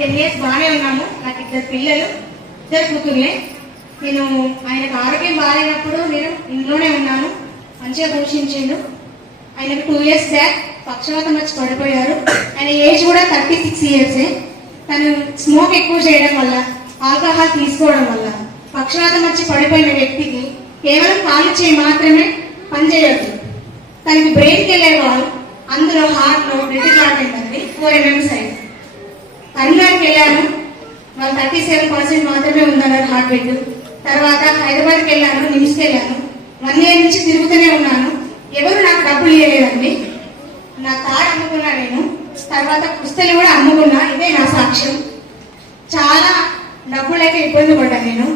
10 years బాగానే ఉన్నాము. నాకు 2 పిల్లలు, 2 కూతుర్లే. నేను ఆయనకు ఆరోగ్యం బాగాలేనప్పుడు నేను ఇంట్లోనే ఉన్నాను, మంచిగా పోషించిండు. ఆయనకు 2 years బ్యాక్ పక్షవాతం వచ్చి పడిపోయారు. ఆయన ఏజ్ కూడా 36 years. తను స్మోక్ ఎక్కువ చేయడం వల్ల, ఆల్కహాల్ తీసుకోవడం వల్ల పక్షవాతం వచ్చి పడిపోయిన వ్యక్తికి కేవలం కాలు చేయి మాత్రమే పనిచేయచ్చు. తనకి బ్రెయిన్కి వెళ్ళే వాళ్ళు, అందులో హార్ట్లో బ్లడ్ క్లాట్ అయిందండి, 4 mm సైజ్. కర్నూలుకి వెళ్ళాను, వాళ్ళు 37% మాత్రమే ఉందన్నారు హార్ట్ బీట్. తర్వాత హైదరాబాద్కి వెళ్ళాను, నిమ్స్కి వెళ్ళాను. 1 year నుంచి తిరుగుతూనే ఉన్నాను. ఎవరు నాకు డబ్బులు ఇవ్వలేదండి. నా కారు అమ్ముకున్నా నేను, తర్వాత పుస్తలు కూడా అమ్ముకున్నా. ఇదే నా సాక్ష్యం. చాలా డబ్బులైతే ఇబ్బంది పడ్డాను నేను.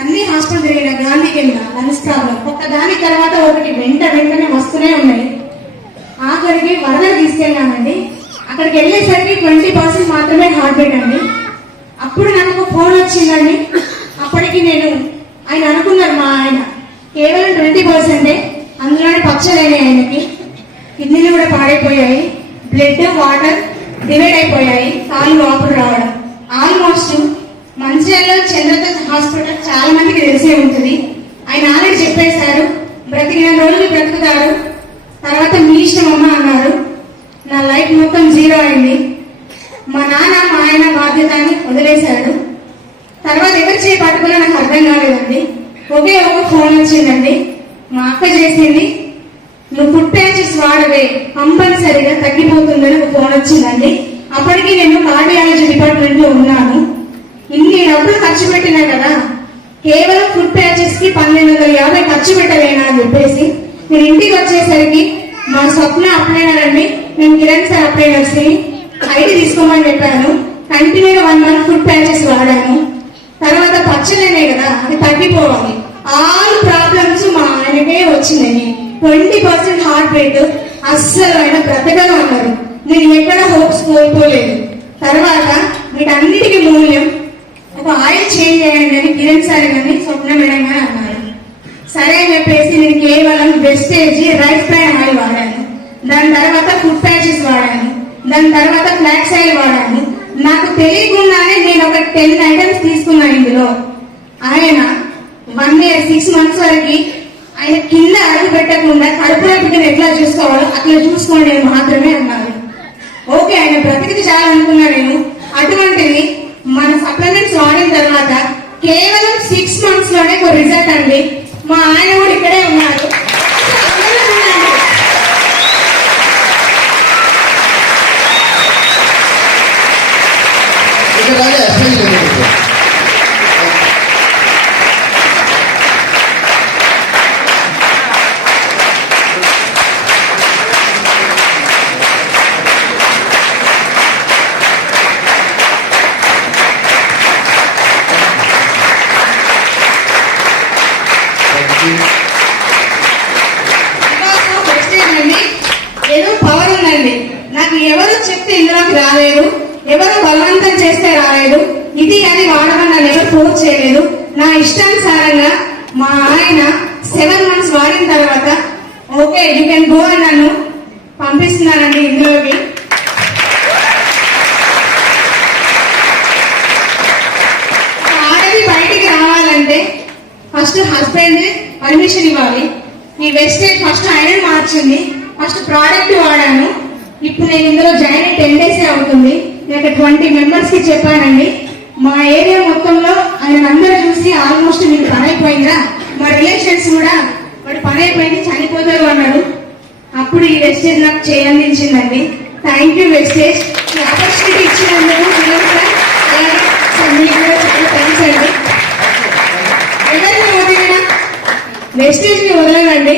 అన్ని హాస్పిటల్ తిరిగిన, గాంధీకి వెళ్ళిన, లంగ్స్ ప్రాబ్లం ఒక దాని తర్వాత ఒకటి వెంటనే వస్తూనే ఉన్నాయి. ఆఖరికి వరదలు తీసుకెళ్ళానండి. అక్కడికి వెళ్ళేసరికి 20% మాత్రమే హార్ట్ బీట్ అండి. అప్పుడు నాకు ఒక ఫోన్ వచ్చిందండి. అప్పటికి నేను ఆయన అనుకున్నారు, మా ఆయన కేవలం 20%, అందులోనే పచ్చలైనాయి. ఆయనకి కిడ్నీలు కూడా పాడైపోయాయి, బ్లడ్ వాటర్ డివైడ్ అయిపోయాయి, కాలు వాపులు రావడం. ఆల్మోస్ట్ మంచిర్యాలలో చంద్రత హాస్పిటల్ చాలా మందికి తెలిసే ఉంటుంది. ఆయన ఆల్రెడీ చెప్పేశారు, బ్రతికిన రోజులు బ్రతుకుతారు, తర్వాత మీ ఇష్టం అమ్మ అన్నారు. నా లైఫ్ మొత్తం 0 అయింది. మా నాన్న మా ఆయన బాధ్యత అని వదిలేశాడు. తర్వాత ఎవరు చేయి పట్టుకున్నా నాకు అర్థం కాలేదండి. ఒకే ఒక ఫోన్ వచ్చిందండి, మా అక్క చేసింది, నువ్వు ఫుడ్ ప్యాచెస్ వాడవే కంపల్సరిగా తగ్గిపోతుందని ఒక ఫోన్ వచ్చిందండి. అప్పటికి నేను కార్డియాలజీ డిపార్ట్మెంట్ లో ఉన్నాను. ఇన్ని డబ్బులు ఖర్చు పెట్టినా కదా, కేవలం ఫుడ్ ప్యాచెస్ కి 1250 ఖర్చు పెట్టలేనా అని చెప్పేసి నేను ఇంటికి వచ్చేసరికి మా స్వప్న అప్లైనర్, నేను కిరణ్ సార్ అప్లైనర్స్ ఐడి తీసుకోమని చెప్పాను. కంటిన్యూగా 1 month ఫుడ్ ప్యాచెస్ వాడాను. తర్వాత పచ్చలేనే కదా, అది తగ్గిపోవాలి. ఆల్ ప్రాబ్లమ్స్ మా ఆయనకే వచ్చిందని. 20% హార్ట్ రేట్, అస్సలు ఆయన బ్రతకగా ఉన్నారు. నేను ఎక్కడ హోప్స్ కోల్పోలేదు. తర్వాత వీటన్నిటికీ మూల్యం ఒక ఆయిల్ చేంజ్ చేయండి అని కిరణ్ సార్ కానీ స్వప్న మేడం గారు అన్నారు. సరే అని చెప్పేసి నేను కేవలం వెస్టేజ్ రైస్ బ్రాన్ ఆయిల్ వాడాను. దాని తర్వాత ఫుడ్ ప్యాచెస్ వాడాను. దాని తర్వాత ఫ్లాక్స్ ఆయిల్ వాడాను. నాకు తెలియకుండానే నేను ఒక 10 items తీసుకున్నాను. ఇందులో ఆయన 1 year 6 months వరకు ఆయన కింద అడుగు పెట్టకుండా కడుపులో బిడ్డను ఎట్లా చూసుకోవాలో అట్లా చూసుకోండి మాత్రమే అన్నారు. ఓకే, ఆయన బ్రతికితే చాలా అనుకున్నా నేను. అటువంటిది మన సప్లిమెంట్స్ వాడిన తర్వాత కేవలం 6 months లోనే ఒక రిజల్ట్ అండి. మా ఆయన కూడా ఇక్కడే ఉన్నారు. ఏదో పవర్ ఉందండి. నాకు ఎవరు చెప్తే ఇందులోకి రాలేదు, ఎవరు బలవంతం చేస్తే రాలేదు. ఇది అది వాడమని నన్ను ఎవరు ఫోర్స్ చేయలేదు. నా ఇష్టానుసారంగా మా ఆయన 7 months వాడిన తర్వాత ఓకే యూ కెన్ గో అని నన్ను పంపిస్తున్నానండి ఇందులోకి. ఆడది బయటికి రావాలంటే ఫస్ట్ హస్బెండ్ పర్మిషన్ ఇవ్వాలి. ఈ వెస్టేజ్ ఫస్ట్ ఆయన మార్చింది. ఫస్ట్ ప్రోడక్ట్ వాడాను. ఇప్పుడు నేను ఇందులో జాయిన్ అయ్యి 10 days అవుతుంది. నేను 20 members కి చెప్పానండి. మా ఏరియా మొత్తంలో ఆయన అందరూ చూసి ఆల్మోస్ట్ మీకు పని అయిపోయిందా, మా రిలేషన్స్ కూడా వాడు పని అయిపోయింది చనిపోతారు అన్నాడు. అప్పుడు ఈ వెస్టేజ్ నాకు చేయందించిందండి. థ్యాంక్ యూ వెస్టేజ్, ఈ ఆపర్చునిటీ ఇచ్చినందుకు. మీకు కూడా చాలా థ్యాంక్స్ అండి. ఎవరిని వదిలినా వెస్టేజ్ ని వదలనండి.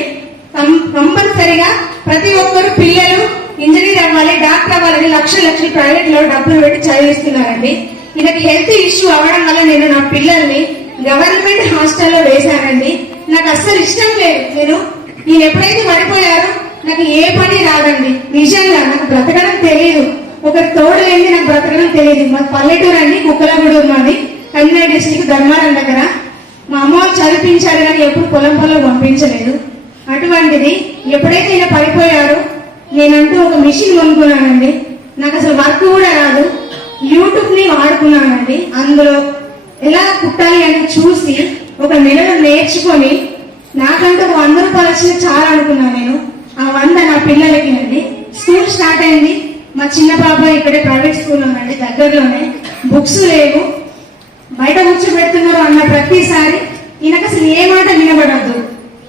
కంపల్సరిగా ప్రతి ఒక్కరు పిల్లలు ఇంజనీర్ అవ్వాలి, డాక్టర్ అవ్వాలని లక్షలు ప్రైవేట్ లో డబ్బులు పెట్టి చదివిస్తున్నారండి. ఈయనకి హెల్త్ ఇష్యూ అవ్వడం వల్ల నేను నా పిల్లల్ని గవర్నమెంట్ హాస్టల్లో వేశానండి. నాకు అస్సలు ఇష్టం లేదు. నేను ఎప్పుడైతే పడిపోయారో నాకు ఏ పని రాదండి. నిజంగా నాకు బ్రతకడం తెలియదు. ఒకరి తోడు లేని నాకు బ్రతకడం తెలియదు. మా పల్లెటూరు అండి, కుక్కలగూడూరు మాది, కరీంనగర్ డిస్ట్రిక్ట్ ధర్మారం దగ్గర. మా అమ్మ వాళ్ళు చదివించారు కానీ ఎప్పుడు పొలం పంపించలేదు. అటువంటిది ఎప్పుడైతే ఈయన పడిపోయారో నేనంటూ ఒక మిషన్ కొనుక్కున్నానండి. నాకు అసలు వర్క్ కూడా రాదు. యూట్యూబ్ ని వాడుకున్నానండి. అందులో ఎలా కుట్టాలి అని చూసి ఒక నెలలో నేర్చుకొని నాకంటే ఒక 100 రూపాయలు వచ్చింది చాలా అనుకున్నాను నేను. ఆ 100 నా పిల్లలకి అండి. స్కూల్ స్టార్ట్ అయింది. మా చిన్న పాప ఇక్కడే ప్రైవేట్ స్కూల్ ఉందండి దగ్గరలోనే. బుక్స్ లేవు, బయట కూర్చోబెడుతున్నారు అన్న ప్రతిసారి ఈయనకు అసలు ఏ మాట వినబడద్దు.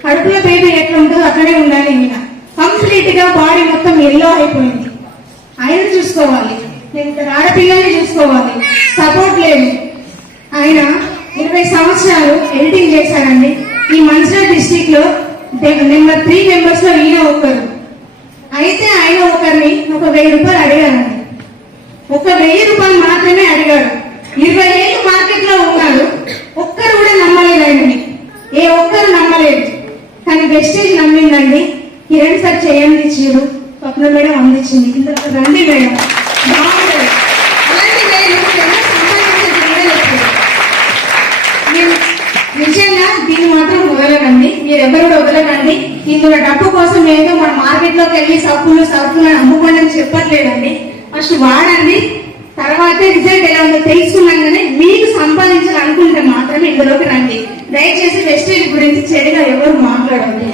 కడుపులో బేబీ ఎట్లా ఉంటుందో అక్కడే ఉండాలి. ఈయన కంప్లీట్ గా బాడీ మొత్తం ఎల్లో అయిపోయింది. ఆయన చూసుకోవాలి, నేను ఇద్దరు ఆడపిల్లల్ని చూసుకోవాలి, సపోర్ట్ లేదు. ఆయన 20 సంవత్సరాలు ఎడిటింగ్ చేశారండి. ఈ మంచిర్యాల డిస్టిక్ లో నెంబర్ 3 మెంబర్స్ లో ఈయన ఒకరు. అయితే ఆయన ఒకరిని ఒక 1000 రూపాయలు అడిగారండి. ఒక 1000 రూపాయలు మాత్రమే అడిగాడు. 20 ఏళ్ళు మార్కెట్ లో ఉన్నారు, ఒక్కరు కూడా నమ్మలేదు ఆయనని. ఏ ఒక్కరు నమ్మలేదు. కానీ వెస్టేజ్ నమ్మిందండి. కిరణ్ సార్ చేయండి ఇచ్చారు, స్వప్న మేడం అందించింది. ఇందులో రండి మేడం బాగుంటుంది. అలాంటి నేను నిజంగా దీన్ని మాత్రం వదలకండి, మీరెవరు కూడా వదలకండి. ఇందులో డబ్బు కోసం ఏదో మన మార్కెట్ లోకి వెళ్ళి సబ్బులు అమ్ముకోండి అని చెప్పట్లేదండి. ఫస్ట్ వాడండి, తర్వాతే రిజల్ట్ ఎలా ఉందో తెలుసుకున్నాగానే మీకు సంపాదించాలనుకుంటే మాత్రమే ఇందులోకి రండి. దయచేసి వెస్టేజ్ గురించి చెడుగా ఎవరు మాట్లాడండి.